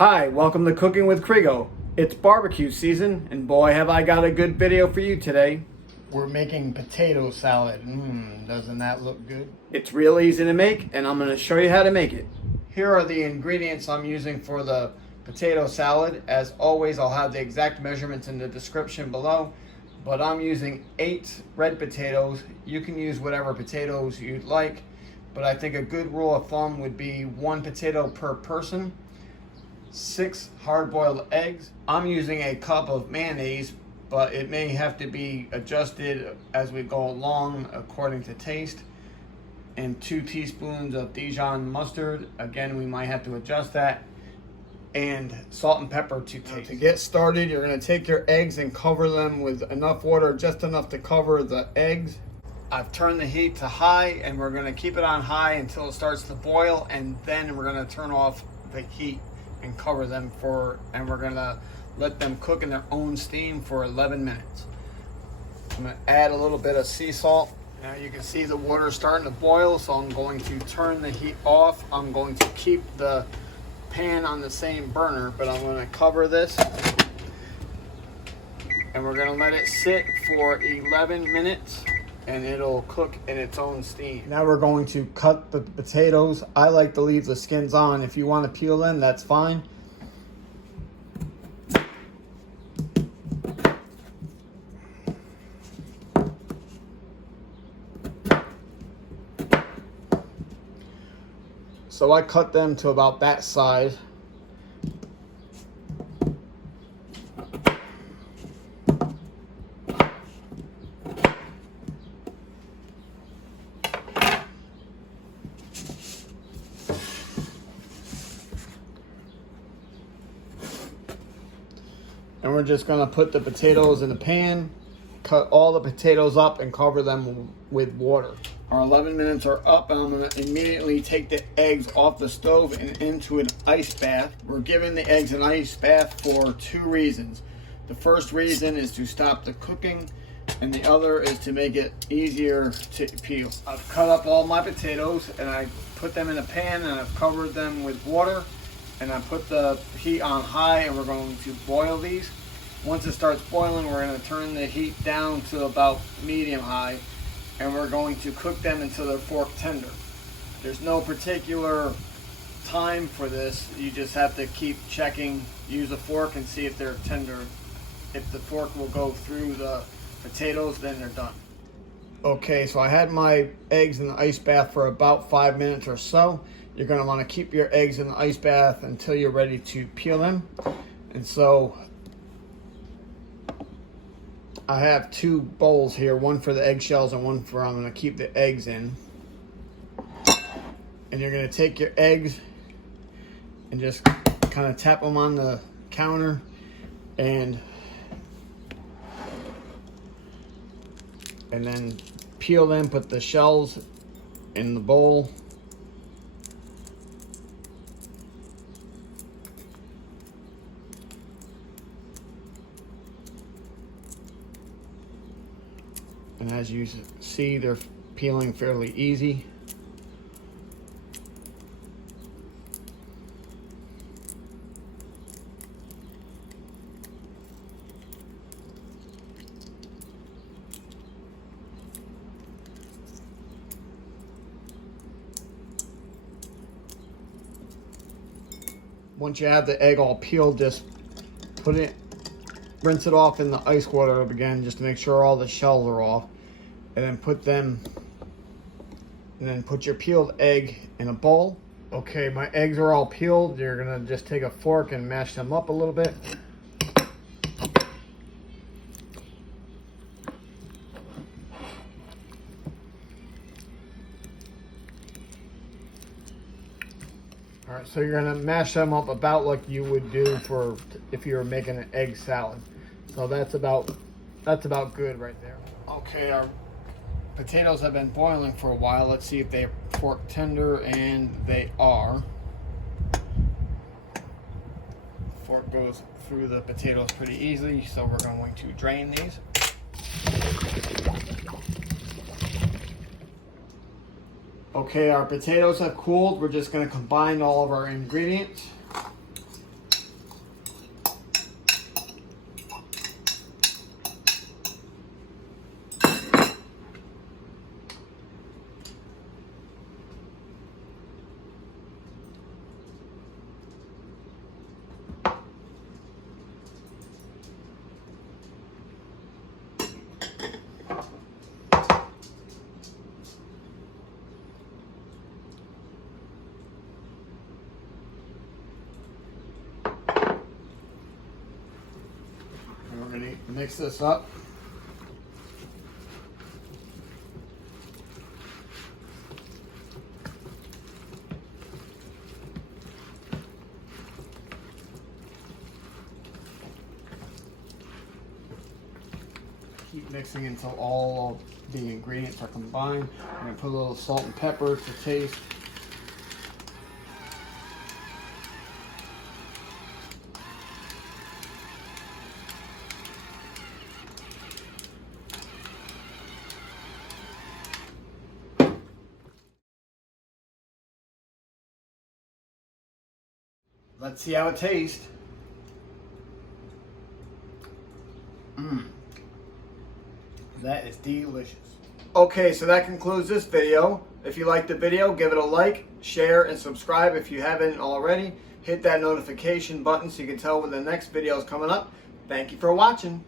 Hi, welcome to Cooking with Krigo. It's barbecue season, and boy have I got a good video for you today. We're making potato salad. Doesn't that look good? It's real easy to make, and I'm going to show you how to make it. Here are the ingredients I'm using for the potato salad. As always, I'll have the exact measurements in the description below, but I'm using 8 red potatoes. You can use whatever potatoes you'd like, but I think a good rule of thumb would be 1 potato per person. 6 hard-boiled eggs. I'm using a cup of mayonnaise, but it may have to be adjusted as we go along according to taste. And 2 teaspoons of Dijon mustard. Again, we might have to adjust that. And salt and pepper to taste. To get started, you're going to take your eggs and cover them with enough water, just enough to cover the eggs. I've turned the heat to high, and we're going to keep it on high until it starts to boil, and then we're going to turn off the heat and cover them and we're gonna let them cook in their own steam for 11 minutes. I'm gonna add a little bit of sea salt. Now you can see the water starting to boil, so I'm going to turn the heat off. I'm going to keep the pan on the same burner, but I'm gonna cover this and we're gonna let it sit for 11 minutes and it'll cook in its own steam. Now we're going to cut the potatoes. I like to leave the skins on. If you want to peel them, that's fine. So I cut them to about that size. And we're just gonna put the potatoes in the pan, cut all the potatoes up and cover them with water. Our 11 minutes are up, and I'm gonna immediately take the eggs off the stove and into an ice bath. We're giving the eggs an ice bath for 2 reasons. The first reason is to stop the cooking, and the other is to make it easier to peel. I've cut up all my potatoes and I put them in a pan and I've covered them with water. And I put the heat on high, and we're going to boil these. Once it starts boiling, we're going to turn the heat down to about medium high, and we're going to cook them until they're fork tender. There's no particular time for this. You just have to keep checking, use a fork and see if they're tender. If the fork will go through the potatoes, then they're done. Okay, so I had my eggs in the ice bath for about 5 minutes or so. You're going to want to keep your eggs in the ice bath until you're ready to peel them. And so I have 2 bowls here, one for the eggshells and one for I'm going to keep the eggs in. And you're going to take your eggs and just kind of tap them on the counter and then peel them, put the shells in the bowl. And as you see, they're peeling fairly easy. Once you have the egg all peeled, just rinse it off in the ice water again, just to make sure all the shells are off. And then put your peeled egg in a bowl. Okay, my eggs are all peeled. You're gonna just take a fork and mash them up a little bit. All right, so you're gonna mash them up about like you would do for if you were making an egg salad. So that's about good right there. Okay, our potatoes have been boiling for a while. Let's see if they're fork tender, and they are. Fork goes through the potatoes pretty easily, so we're going to drain these. Okay, our potatoes have cooled. We're just going to combine all of our ingredients. Mix this up. Keep mixing until all of the ingredients are combined. I'm going to put a little salt and pepper to taste. Let's see how it tastes. That is delicious. Okay, so that concludes this video. If you liked the video, give it a like, share, and subscribe if you haven't already. Hit that notification button so you can tell when the next video is coming up. Thank you for watching.